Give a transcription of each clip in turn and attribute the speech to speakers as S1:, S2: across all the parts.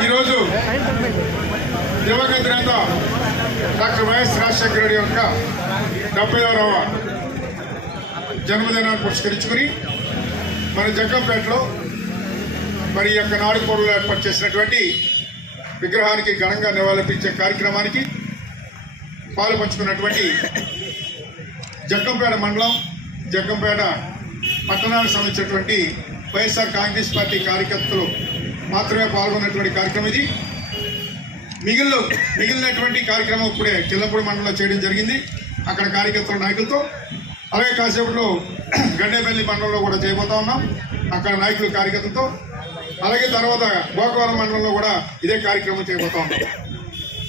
S1: ఈరోజు దివంగత నేత డాక్టర్ వైఎస్ రాజశేఖర రెడ్డి యొక్క డెబ్బై ఆరవ జన్మదినాన్ని పురస్కరించుకుని మన జగ్గంపేటలో మరి ఈ యొక్క నాడుకోడలో ఏర్పాటు చేసినటువంటి విగ్రహానికి ఘనంగా నివాళులర్పించే కార్యక్రమానికి పాలు పంచుకున్నటువంటి జగ్గంపేట మండలం జగ్గంపేట పట్టణానికి సంబంధించినటువంటి వైఎస్ఆర్ కాంగ్రెస్ పార్టీ కార్యకర్తలు మాత్రమే పాల్గొన్నటువంటి కార్యక్రమం ఇది. మిగిలిన మిగిలినటువంటి కార్యక్రమం ఇప్పుడే చిల్లపూడి మండలంలో చేయడం జరిగింది. అక్కడ కార్యకర్తల నాయకులతో అలాగే కాసేపట్లో గండేపల్లి మండలంలో కూడా చేయబోతా ఉన్నాం. అక్కడ నాయకులు కార్యకర్తలతో అలాగే తర్వాత గోకవరం మండలంలో కూడా ఇదే కార్యక్రమం చేయబోతా ఉన్నాం.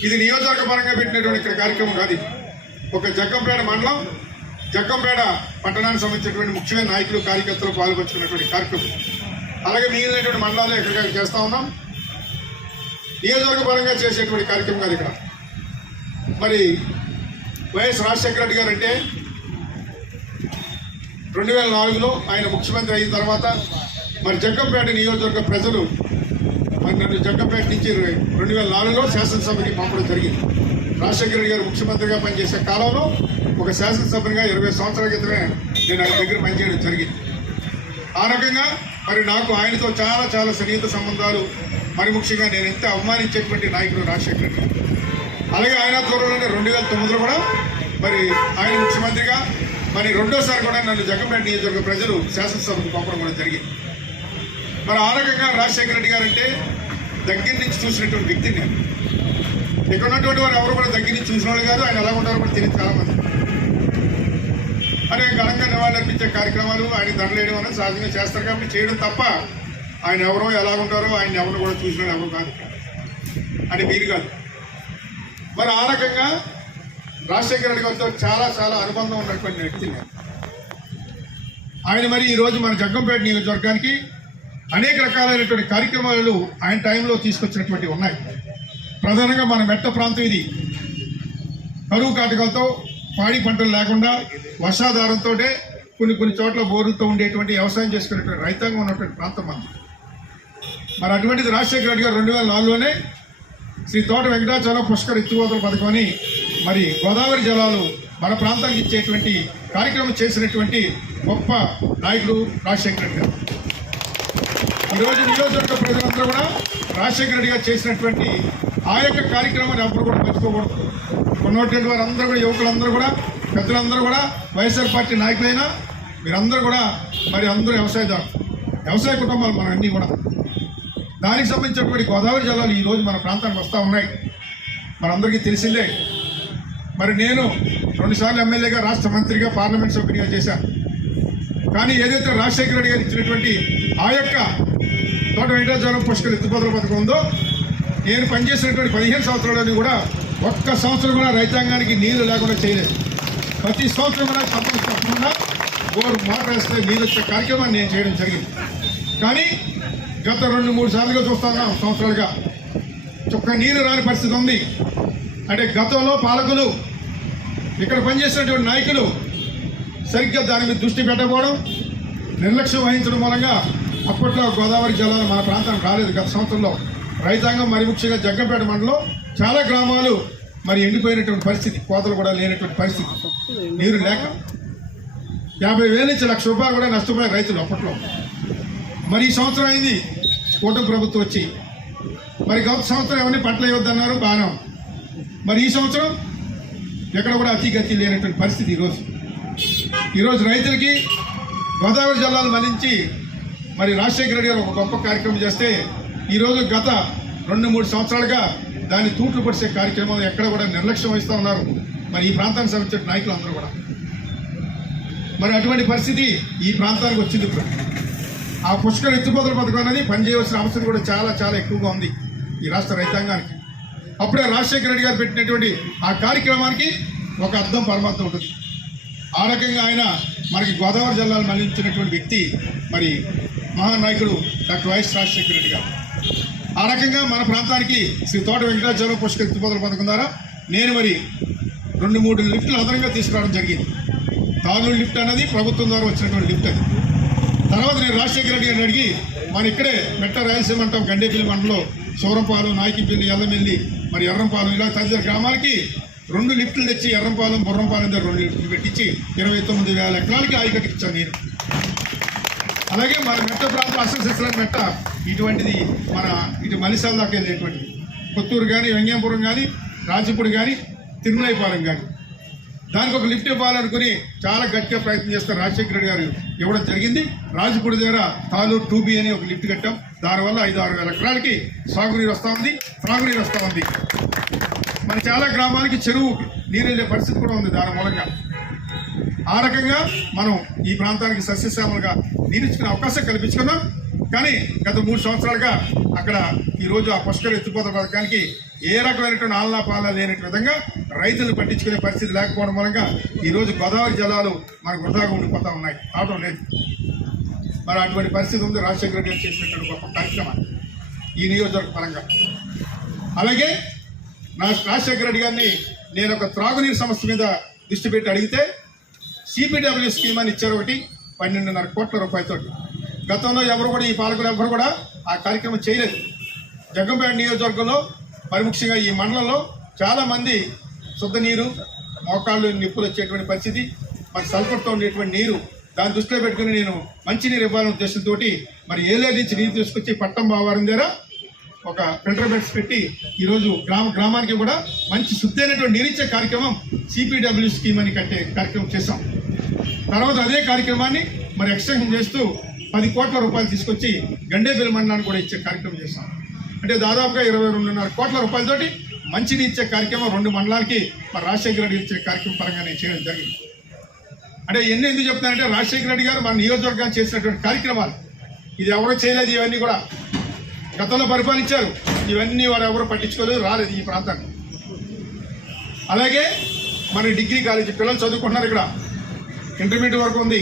S1: ఇది నియోజకవర్గ పరంగా పెట్టినటువంటి ఇక్కడ కార్యక్రమం కాదు ఒక జగ్గంపేట మండలం జగ్గంపేట పట్టణానికి సంబంధించినటువంటి ముఖ్యమైన నాయకులు కార్యకర్తలు పాల్గొచ్చుకున్నటువంటి కార్యక్రమం. అలాగే మిగిలినటువంటి మండలాలు ఎక్కడికైనా చేస్తూ ఉన్నాం. నియోజకవర్గ పరంగా చేసేటువంటి కార్యక్రమం కాదు ఇక్కడ. మరి వైఎస్ రాజశేఖర రెడ్డి గారు అంటే రెండు వేల నాలుగులో ఆయన ముఖ్యమంత్రి అయిన తర్వాత మరి జగ్గంపేట నియోజకవర్గ ప్రజలు మరి నన్ను జగ్గంపేట నుంచి రెండు వేల నాలుగులో శాసనసభకి పంపడం జరిగింది. రాజశేఖర రెడ్డి గారు ముఖ్యమంత్రిగా పనిచేసే కాలంలో ఒక శాసనసభ్యునిగా ఇరవై సంవత్సరాల క్రితమే నేను ఆయన దగ్గర పనిచేయడం జరిగింది. ఆ రకంగా మరి నాకు ఆయనతో చాలా చాలా సన్నిహిత సంబంధాలు. మరి ముఖ్యంగా నేను ఎంత అవమానించేటువంటి నాయకుడు రాజశేఖర రెడ్డి అలాగే ఆయన త్వరలోనే రెండు వేల తొమ్మిదిలో కూడా మరి ఆయన ముఖ్యమంత్రిగా మరి రెండోసారి కూడా నన్ను జగ్గంపేట నియోజకవర్గ ప్రజలు శాసనసభకు పంపడం కూడా జరిగింది. మరి ఆ రకంగా రాజశేఖర రెడ్డి గారు అంటే దగ్గర నుంచి చూసినటువంటి వ్యక్తిని నేను. ఇక్కడ ఉన్నటువంటి వారు ఎవరు కూడా దగ్గర నుంచి చూసిన వాళ్ళు కాదు. ఆయన ఎలా ఉంటారో కూడా తెలియదు చాలామంది. మంది అనే ఘనంగా నివాళులర్పించే కార్యక్రమాలు ఆయన దండలేయడం అనేది సహజంగా చేస్తారు కాబట్టి చేయడం తప్ప ఆయన ఎవరో ఎలా ఉంటారో ఆయన ఎవరు కూడా చూసిన ఎవరు కాదు. అని మీరు కాదు. మరి ఆ రకంగా రాజశేఖర రెడ్డి గారితో చాలా చాలా అనుబంధం ఉన్నటువంటి వ్యక్తి ఆయన మరి ఈరోజు మన జగ్గంపేట నియోజకవర్గానికి అనేక రకాలైనటువంటి కార్యక్రమాలు ఆయన టైంలో తీసుకొచ్చినటువంటి ఉన్నాయి. ప్రధానంగా మన మెట్ట ప్రాంతం ఇది. కరువు కాటకాలతో పాడి పంటలు లేకుండా వర్షాధారంతో కొన్ని కొన్ని చోట్ల బోరులతో ఉండేటువంటి వ్యవసాయం చేసుకునేటువంటి రైతాంగం ఉన్నటువంటి ప్రాంతం మనది మరి అటువంటిది రాజశేఖర రెడ్డి గారు రెండు వేల నాలుగులోనే శ్రీ తోట వెంకటాచలం పుష్కర ఎత్తుగోతలు పథకమని మరి గోదావరి జలాలు మన ప్రాంతానికి ఇచ్చేటువంటి కార్యక్రమం చేసినటువంటి గొప్ప నాయకుడు రాజశేఖర రెడ్డి గారు. ఈరోజు నియోజకవర్గ ప్రజలందరూ కూడా రాజశేఖర రెడ్డి గారు చేసినటువంటి ఆ యొక్క కార్యక్రమాన్ని అప్పుడు కూడా మర్చిపోకూడదు. ఉన్నటువంటి వారందరూ కూడా యువకులందరూ కూడా పెద్దలందరూ కూడా వైఎస్ఆర్ పార్టీ నాయకులైనా మీరందరూ కూడా మరి అందరూ వ్యవసాయదారు వ్యవసాయ కుటుంబాలు మనం అన్నీ కూడా. దానికి సంబంధించినటువంటి గోదావరి జలాలు ఈరోజు మన ప్రాంతానికి వస్తూ ఉన్నాయి. మనందరికీ తెలిసిందే. మరి నేను రెండుసార్లు ఎమ్మెల్యేగా రాష్ట్ర మంత్రిగా పార్లమెంట్ సభ్యునిగా చేశాను కానీ ఏదైతే రాజశేఖర రెడ్డి గారు ఇచ్చినటువంటి ఆ యొక్క తోట వెంకటాచలం పుష్కర ఎత్తుపోతల పథకం ఉందో నేను పనిచేసినటువంటి పదిహేను సంవత్సరాలని కూడా ఒక్క సంవత్సరం కూడా రైతాంగానికి నీళ్ళు లేకుండా చేయలేదు. ప్రతి సంవత్సరం కూడా తప్పని తప్పకుండా బోర్ మోటార్ వేస్తే నీళ్ళు వచ్చే కార్యక్రమాన్ని నేను చేయడం జరిగింది. కానీ గత రెండు మూడు సార్లుగా చూస్తాను సంవత్సరాలుగా. చుక్క నీరు రాని పరిస్థితి ఉంది. అంటే గతంలో పాలకులు ఇక్కడ పనిచేసినటువంటి నాయకులు సరిగ్గా దాని మీద దృష్టి పెట్టకపోవడం నిర్లక్ష్యం వహించడం మూలంగా అప్పట్లో గోదావరి జిల్లాలో మన ప్రాంతానికి రాలేదు. గత సంవత్సరంలో రైతాంగం మరి ముఖ్యంగా జగ్గంపేట మండలం చాలా గ్రామాలు మరి ఎండిపోయినటువంటి పరిస్థితి కోతలు కూడా లేనటువంటి పరిస్థితి. నీరు లేక యాభై వేల నుంచి లక్ష రూపాయలు కూడా నష్టపోయారు రైతులు అప్పట్లో. మరి ఈ సంవత్సరం అయింది కూటమి ప్రభుత్వం వచ్చి. మరి గత సంవత్సరం ఏమని పంటలు ఇవ్వద్దన్నారు బాగానే మరి ఈ సంవత్సరం ఎక్కడ కూడా అతిగతి లేనటువంటి పరిస్థితి ఈరోజు ఈరోజు రైతులకి గోదావరి జిల్లాలు మరించి మరి రాజశేఖర రెడ్డి గారు ఒక గొప్ప కార్యక్రమం చేస్తే ఈరోజు గత రెండు మూడు సంవత్సరాలుగా దాన్ని తూట్లు పడిసే కార్యక్రమం ఎక్కడ కూడా నిర్లక్ష్యం వహిస్తూ ఉన్నారు. మరి ఈ ప్రాంతానికి సంబంధించిన నాయకులు అందరూ కూడా. మరి అటువంటి పరిస్థితి ఈ ప్రాంతానికి వచ్చింది ఇప్పుడు. ఆ పుష్కర ఎత్తుపోతల పథకం అనేది పనిచేయవలసిన అవసరం కూడా చాలా చాలా ఎక్కువగా ఉంది ఈ రాష్ట్ర రైతాంగానికి. అప్పుడే రాజశేఖర రెడ్డి గారు పెట్టినటువంటి ఆ కార్యక్రమానికి ఒక అర్థం పరమార్థం ఉంటుంది. ఆ రకంగా ఆయన మనకి గోదావరి జిల్లాలో మరణించినటువంటి వ్యక్తి మరి మహానాయకుడు డాక్టర్ వైఎస్ రాజశేఖర రెడ్డి గారు. ఆ రకంగా మన ప్రాంతానికి శ్రీ తోట వెంకటాచలం పుష్కర ఎత్తుపోతల పథకం ద్వారా నేను మరి రెండు మూడు లిఫ్ట్లు అదనంగా తీసుకురావడం జరిగింది. తాను లిఫ్ట్ అనేది ప్రభుత్వం ద్వారా వచ్చినటువంటి లిఫ్ట్ అది. తర్వాత నేను రాజశేఖర రెడ్డి గారిని అడిగి మన ఇక్కడే మెట్ట రాయలసీమ అంటాం గండేపల్లి మండలంలో సూరంపాలెం నాయకిపల్లి ఎల్లమెల్లి మరి ఎర్రంపాలెం ఇలా తదితర గ్రామాలకి రెండు లిఫ్ట్లు తెచ్చి ఎర్రంపాలెం బుర్రంపాలెం దగ్గర రెండు లిఫ్ట్లు పెట్టించి ఇరవై తొమ్మిది వేల ఎకరాలకి ఆయకట్టించాను నేను. అలాగే మన మెట్ట ప్రాంతం అసలు మెట్ట ఇటువంటిది మన ఇటు మలిసాల దాకా వెళ్ళేటువంటిది. కొత్తూరు కానీ వెంగంపురం కానీ రాజపూడి కానీ తిరుమలైపాలెం కానీ దానికి ఒక లిఫ్ట్ ఇవ్వాలనుకుని చాలా గట్టిగా ప్రయత్నం చేస్తారు రాజశేఖర రెడ్డి గారు ఇవ్వడం జరిగింది. రాజపూడి దగ్గర తాలూరు టూ బి అని ఒక లిఫ్ట్ కట్టాం. దానివల్ల ఐదు ఆరు వేల ఎకరాలకి సాగునీరు వస్తూ ఉంది త్రాగునీరు వస్తూ ఉంది. మన చాలా గ్రామాలకి చెరువు నీరు వెళ్ళే పరిస్థితి కూడా ఉంది దాని మూలంగా. ఆ రకంగా మనం ఈ ప్రాంతానికి సస్యశ్యామలుగా నీరించుకునే అవకాశం కల్పించుకున్నాం. కానీ గత మూడు సంవత్సరాలుగా అక్కడ ఈరోజు ఆ పుష్కర ఎత్తిపోత పథకానికి ఏ రకమైనటువంటి ఆలనా పాలన లేని విధంగా రైతులు పట్టించుకునే పరిస్థితి లేకపోవడం మూలంగా ఈరోజు గోదావరి జలాలు మనకు వృధాగా ఉండిపోతా ఉన్నాయి. రావడం లేదు. మరి అటువంటి పరిస్థితి ఉంది. రాజశేఖర రెడ్డి గారు చేసినటువంటి గొప్ప కార్యక్రమాన్ని ఈ నియోజకవర్గ పరంగా. అలాగే నా రాజశేఖర రెడ్డి గారిని నేను ఒక త్రాగునీరు సమస్య మీద దృష్టి పెట్టి అడిగితే సిపిడబ్ల్యూ స్కీమ్ అని ఇచ్చారు ఒకటి పన్నెండున్నర కోట్ల రూపాయలతో గతంలో ఎవరు కూడా ఈ పాలకులు ఎవరు కూడా ఆ కార్యక్రమం చేయలేదు. జగ్గంపేట నియోజకవర్గంలో మరి ముఖ్యంగా ఈ మండలంలో చాలామంది శుద్ధ నీరు మోకాళ్ళు నిప్పులు వచ్చేటువంటి పరిస్థితి మరి సల్ఫర్తో ఉండేటువంటి నీరు దాన్ని దృష్టిలో పెట్టుకుని నేను మంచినీరు ఇవ్వాలనే ఉద్దేశంతో మరి ఏలే నుంచి నీరు తీసుకొచ్చి పట్టం బావారం దగ్గర ఒక ఫిల్టర్ బెడ్స్ పెట్టి ఈరోజు గ్రామ గ్రామానికి కూడా మంచి శుద్ధైనటువంటి నీరిచ్చే కార్యక్రమం సిపిడబ్ల్యూ స్కీమ్ అని కట్టే కార్యక్రమం చేశాం. తర్వాత అదే కార్యక్రమాన్ని మరి ఎక్స్టెన్షన్ చేస్తూ పది కోట్ల రూపాయలు తీసుకొచ్చి గండేపల్లి మండలానికి కూడా ఇచ్చే కార్యక్రమం చేస్తాం అంటే దాదాపుగా ఇరవై రెండున్నర కోట్ల రూపాయలతోటి మంచిని ఇచ్చే కార్యక్రమం రెండు మండలాలకి మరి రాజశేఖర రెడ్డి ఇచ్చే కార్యక్రమం పరంగా నేను చేయడం జరిగింది. అంటే ఎన్ని ఎందుకు చెప్తానంటే రాజశేఖర రెడ్డి గారు మన నియోజకవర్గాన్ని చేసినటువంటి కార్యక్రమాలు. ఇది ఎవరో చేయలేదు ఇవన్నీ కూడా గతంలో పరిపాలించారు. ఇవన్నీ వారు ఎవరు పట్టించుకోలేదు రాలేదు ఈ ప్రాంతానికి. అలాగే మన డిగ్రీ కాలేజీ పిల్లలు చదువుకుంటున్నారు ఇక్కడ. ఇంటర్మీడియట్ వరకు ఉంది.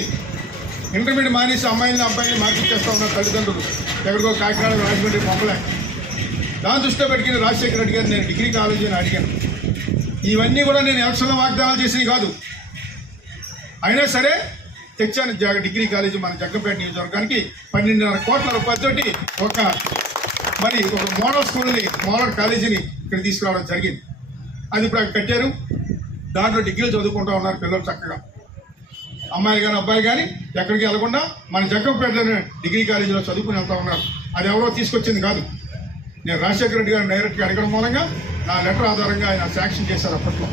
S1: ఇంటర్మీడియట్ మానేసి అమ్మాయిని అబ్బాయిని మార్చిచ్చేస్తూ ఉన్నారు తల్లిదండ్రులు. ఎక్కడికో కాకినాడ రాజమండ్రి పంపలే. దాని దృష్టిలో పెట్టుకుని రాజశేఖర రెడ్డి గారు నేను డిగ్రీ కాలేజీ అని అడిగాను. ఇవన్నీ కూడా నేను ఎలక్షన్లో వాగ్దానాలు చేసినవి కాదు. అయినా సరే తెచ్చాను డిగ్రీ కాలేజీ మన జగ్గంపేట నియోజకవర్గానికి పన్నెండున్నర కోట్ల రూపాయలతోటి ఒక మరి ఒక మోడల్ స్కూల్ని మోడల్ కాలేజీని ఇక్కడ తీసుకురావడం జరిగింది. అది ఇప్పుడు అక్కడ కట్టారు. దాంట్లో డిగ్రీలు చదువుకుంటూ ఉన్నారు పిల్లలు చక్కగా. అమ్మాయిలు కానీ అబ్బాయి కానీ ఎక్కడికి వెళ్ళకుండా మన జగ్గంపేటలోనే డిగ్రీ కాలేజీలో చదువుకుని వెళ్తా ఉన్నారు. అది ఎవరో తీసుకొచ్చింది కాదు. నేను రాజశేఖర రెడ్డి గారిని డైరెక్ట్గా అడగడం మూలంగా నా లెటర్ ఆధారంగా ఆయన శాంక్షన్ చేశారు అప్పట్లో.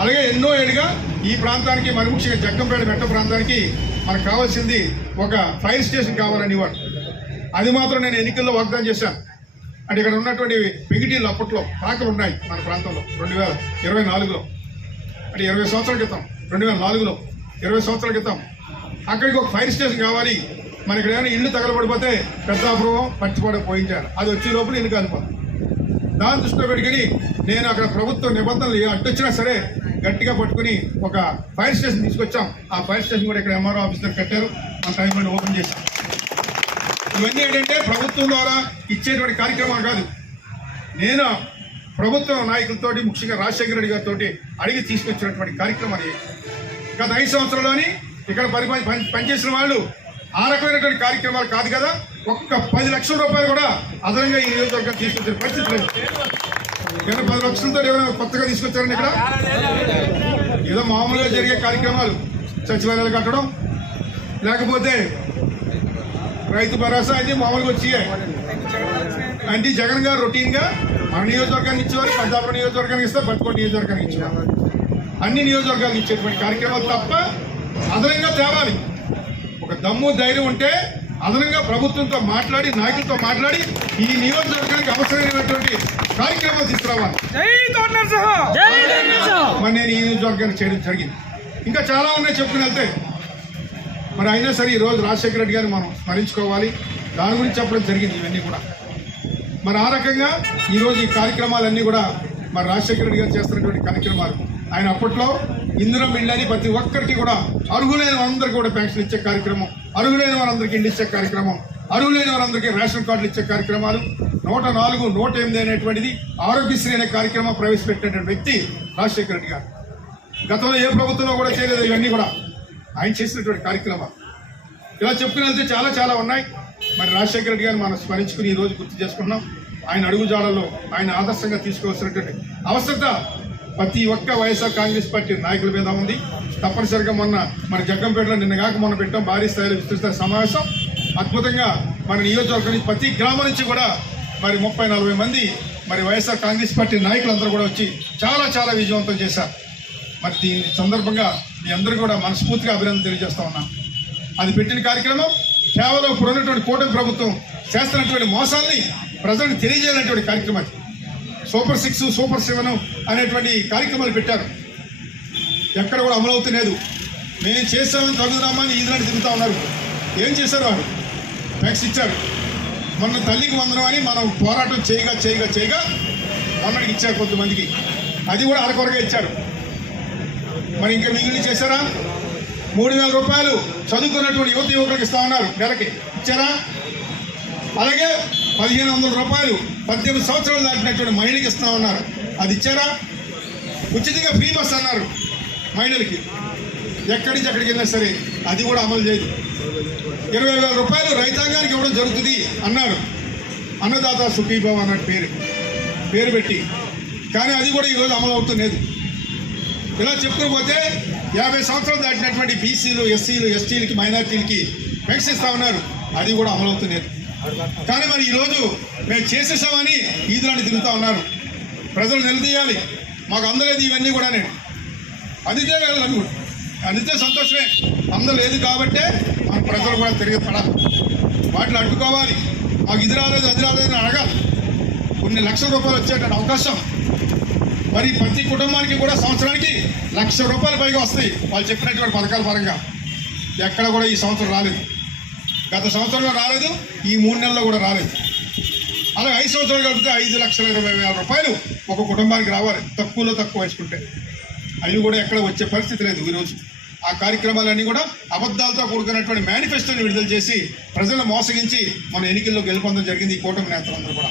S1: అలాగే ఎన్నో ఏడుగా ఈ ప్రాంతానికి మరి ముఖ్యంగా జగ్గంపేట మెట్ట ప్రాంతానికి మనకు కావాల్సింది ఒక ఫైర్ స్టేషన్ కావాలని వాడు అది మాత్రం నేను ఎన్నికల్లో వాగ్దానం చేశాను. అంటే ఇక్కడ ఉన్నటువంటి పెంగిటీలు అప్పట్లో పాకలు ఉన్నాయి మన ప్రాంతంలో. రెండు వేల ఇరవై నాలుగులో. అంటే ఇరవై సంవత్సరాల క్రితం. రెండు వేల నాలుగులో. ఇరవై సంవత్సరాల క్రితం. అక్కడికి ఒక ఫైర్ స్టేషన్ కావాలి. మన ఇక్కడ ఏమైనా ఇల్లు తగలబడిపోతే పెద్దాపురం పచ్చిపాడ పోయించారు. అది వచ్చే లోపల ఇల్లు కాలిపోతుంది. దాని దృష్టిలో పెట్టుకుని నేను అక్కడ ప్రభుత్వ నిబంధనలు ఏ అడ్డొచ్చినా సరే గట్టిగా పట్టుకుని ఒక ఫైర్ స్టేషన్ తీసుకొచ్చాం. ఆ ఫైర్ స్టేషన్ కూడా ఇక్కడ ఎంఆర్ఓ ఆఫీస్ దగ్గర కట్టారు. ఆ టైంలో ఓపెన్ చేశాం. ఇవన్నీ ఏంటంటే ప్రభుత్వం ద్వారా ఇచ్చేటువంటి కార్యక్రమాలు కాదు. నేను ప్రభుత్వ నాయకులతో ముఖ్యంగా రాజశేఖర రెడ్డి గారితో అడిగి తీసుకొచ్చినటువంటి కార్యక్రమం అది. గత ఐదు సంవత్సరాల్లోని ఇక్కడ పని పని- పనిచేసిన వాళ్ళు ఆ రకమైనటువంటి కార్యక్రమాలు కాదు కదా ఒక్క పది లక్షల రూపాయలు కూడా అదనంగా ఈ నియోజకవర్గం తీసుకొచ్చిన పరిస్థితి లేదు. ఇక్కడ పది లక్షలతో ఏమైనా కొత్తగా తీసుకొచ్చారండి ఇక్కడ? ఏదో మామూలుగా జరిగే కార్యక్రమాలు సచివాలయాలు కట్టడం లేకపోతే రైతు భరోసా అది మామూలుగా వచ్చి అంటే జగన్ గారు రొటీన్గా మన నియోజకవర్గానికి ఇచ్చేవారు పెద్దాపురం నియోజకవర్గానికి ఇస్తారు బతుకోటి నియోజకవర్గానికి ఇచ్చేవారు. అన్ని నియోజకవర్గాలకు ఇచ్చేటువంటి కార్యక్రమాలు తప్ప అదనంగా తేవాలి. ఒక దమ్ము ధైర్యం ఉంటే అదనంగా ప్రభుత్వంతో మాట్లాడి నాయకులతో మాట్లాడి ఈ నియోజకవర్గానికి అవసరమైనటువంటి కార్యక్రమాలు తీసుకురావాలి. మరి నేను ఈ నియోజకవర్గానికి చేయడం జరిగింది. ఇంకా చాలా ఉన్నాయి చెప్పుకుని వెళ్తే. మరి అయినా సరే ఈ రోజు రాజశేఖర రెడ్డి గారిని మనం స్మరించుకోవాలి. దాని గురించి చెప్పడం జరిగింది ఇవన్నీ కూడా. మరి ఆ రకంగా ఈరోజు ఈ కార్యక్రమాలన్నీ కూడా మరి రాజశేఖర రెడ్డి గారు చేస్తున్నటువంటి కార్యక్రమాలు. ఆయన అప్పట్లో ఇందిరం ఇళ్ళని ప్రతి ఒక్కరికి కూడా అర్హులైన వారందరికీ కూడా పెన్షన్ ఇచ్చే కార్యక్రమం అర్హులైన వారందరికీ ఇండి ఇచ్చే కార్యక్రమం అర్హులైన వారందరికీ రేషన్ కార్డులు ఇచ్చే కార్యక్రమాలు నూట నాలుగు నూట ఎనిమిది అనేటువంటిది ఆరోగ్యశ్రీ అనే కార్యక్రమం ప్రవేశపెట్టినటువంటి వ్యక్తి రాజశేఖర రెడ్డి గారు. గతంలో ఏ ప్రభుత్వంలో కూడా చేయలేదు ఇవన్నీ కూడా. ఆయన చేసినటువంటి కార్యక్రమాలు. ఇలా చెప్పుకుని వెళ్తే చాలా చాలా ఉన్నాయి. మరి రాజశేఖర రెడ్డి గారిని మనం స్మరించుకుని ఈరోజు గుర్తు చేసుకున్నాం ఆయన అడుగుజాడల్లో ఆయన ఆదర్శంగా తీసుకోవాల్సినటువంటి అవసరత ప్రతి ఒక్క వైఎస్ఆర్ కాంగ్రెస్ పార్టీ నాయకుల మీద ఉంది. తప్పనిసరిగా మొన్న మన జగ్గంపేటలో నిన్న కాక మొన్న పెట్టాం. భారీ స్థాయిలో విస్తృత సమావేశం. అద్భుతంగా మన నియోజకవర్గం నుంచి ప్రతి గ్రామం నుంచి కూడా మరి ముప్పై నలభై మంది మరి వైఎస్ఆర్ కాంగ్రెస్ పార్టీ నాయకులందరూ కూడా వచ్చి చాలా చాలా విజయవంతం చేశారు. మరి దీని సందర్భంగా మీ అందరూ కూడా మనస్ఫూర్తిగా అభినందన తెలియజేస్తా ఉన్నాను అది పెట్టిన కార్యక్రమం కేవలం ఇప్పుడు ఉన్నటువంటి కూటమి ప్రభుత్వం చేస్తున్నటువంటి మోసాల్ని ప్రజలకు తెలియజేయాలనేటువంటి కార్యక్రమం అది. సూపర్ సిక్స్ సూపర్ సెవెన్ అనేటువంటి కార్యక్రమాలు పెట్టారు. ఎక్కడ కూడా అమలవుతలేదు మేము చేస్తామని తగుదామని ఈదులాంటి తిరుగుతూ ఉన్నారు. ఏం చేశారు వాడు ఫ్యాక్స్ ఇచ్చారు. మొన్న తల్లికి వందనం అని మనం పోరాటం చేయగా చేయగా చేయగా మొన్నటికి ఇచ్చారు కొంతమందికి. అది కూడా అరకొరగా ఇచ్చారు. మరి ఇంకా మిగిలిన చేశారా? మూడు వేల రూపాయలు చదువుకున్నటువంటి యువత యువకులకు ఇస్తా ఉన్నారు నెలకి. ఇచ్చారా? అలాగే పదిహేను వందల రూపాయలు పద్దెనిమిది సంవత్సరాలు దాటినటువంటి మహిళకి ఇస్తా ఉన్నారు. అది ఇచ్చారా? ఉచితంగా ఫ్రీ బస్ అన్నారు మహిళలకి. ఎక్కడి నుంచి ఎక్కడికి వెళ్ళినా సరే అది కూడా అమలు చేయదు. ఇరవై వేల రూపాయలు రైతాంగానికి ఇవ్వడం జరుగుతుంది అన్నారు. అన్నదాత సుఖీభావ అన్నట్టు పేరు. పేరు పెట్టి. కానీ అది కూడా ఈరోజు అమలు అవుతులేదు ఇలా చెప్పుకుని పోతే యాభై సంవత్సరాలు దాటినటువంటి బీసీలు ఎస్సీలు ఎస్టీలకి మైనార్టీలకి పెన్షన్ ఉన్నారు. అది కూడా అమలవుతున్నారు కానీ మరి ఈరోజు మేము చేసేసామని ఈదులాంటి తిరుగుతూ ఉన్నారు. ప్రజలు నిలదీయాలి. మాకు అందలేదు ఇవన్నీ కూడా నేను అందితే వెళ్ళను అందితే సంతోషమే. అందలేదు కాబట్టే మన ప్రజలు కూడా తిరిగి పడాలి వాటిని అడ్డుకోవాలి. మాకు ఇది రాలేదు అది రాలేదు అని అడగాలి. కొన్ని లక్షల రూపాయలు వచ్చేటువంటి అవకాశం మరి ప్రతి కుటుంబానికి కూడా సంవత్సరానికి లక్ష రూపాయలు పైగా వస్తాయి. వాళ్ళు చెప్పినటువంటి పథకాల పరంగా. ఎక్కడ కూడా ఈ సంవత్సరం రాలేదు. గత సంవత్సరంలో రాలేదు ఈ మూడు నెలల్లో కూడా రాలేదు. అలాగే ఐదు సంవత్సరాలు కలిపితే ఐదు లక్షల ఇరవై వేల రూపాయలు ఒక కుటుంబానికి రావాలి. తక్కువలో తక్కువ వేసుకుంటే. అవి కూడా ఎక్కడ వచ్చే పరిస్థితి లేదు ఈరోజు ఆ కార్యక్రమాలన్నీ కూడా అబద్ధాలతో కూడుకున్నటువంటి మేనిఫెస్టోని విడుదల చేసి ప్రజలను మోసగించి మన ఎన్నికల్లో గెలుపొందడం జరిగింది ఈ కూటమి నేతలందరూ కూడా.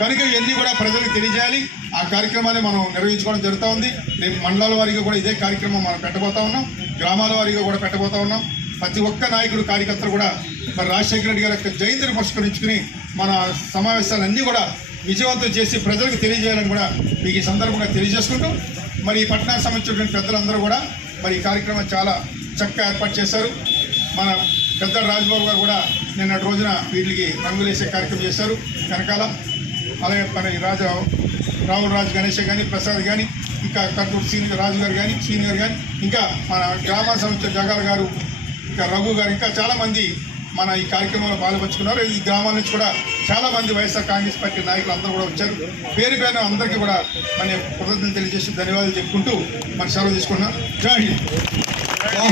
S1: కనుక ఇవన్నీ కూడా ప్రజలకు తెలియజేయాలి. ఆ కార్యక్రమాన్ని మనం నిర్వహించుకోవడం జరుగుతూ ఉంది రేపు మండలాల వారీగా కూడా ఇదే కార్యక్రమం మనం పెట్టబోతా ఉన్నాం. గ్రామాల వారీగా కూడా పెట్టబోతా ఉన్నాం. ప్రతి ఒక్క నాయకుడు కార్యకర్తలు కూడా మరి రాజశేఖర రెడ్డి గారి యొక్క జయంతిని పురస్కరించుకుని మన సమావేశాలన్నీ కూడా విజయవంతం చేసి ప్రజలకు తెలియజేయాలని కూడా మీకు ఈ సందర్భంగా తెలియజేసుకుంటూ మరి ఈ పట్టణానికి సంబంధించినటువంటి పెద్దలందరూ కూడా మరి ఈ కార్యక్రమం చాలా చక్కగా ఏర్పాటు చేశారు. మన పెద్ద రాజబాబు గారు కూడా నిన్నటి రోజున వీటికి రంగులేసే కార్యక్రమం చేశారు. వెనకాల అలాగే మరి రాజా రాహుల్ రాజ్ గణేష్ కానీ ప్రసాద్ కానీ ఇంకా కర్తూరు సీనియర్ రాజు గారు కానీ సీనియర్ కానీ ఇంకా మన గ్రామ సంస్థ జగాల్ గారు ఇంకా రఘు గారు ఇంకా చాలామంది మన ఈ కార్యక్రమంలో పాల్పంచుకున్నారు. ఈ గ్రామాల నుంచి కూడా చాలామంది వైఎస్ఆర్ కాంగ్రెస్ పార్టీ నాయకులు అందరూ కూడా వచ్చారు. పేరు పేరున అందరికీ కూడా మన కృతజ్ఞతలు తెలియజేసి ధన్యవాదాలు చెప్పుకుంటూ మన సెలవు తీసుకున్నాం జై హింద్.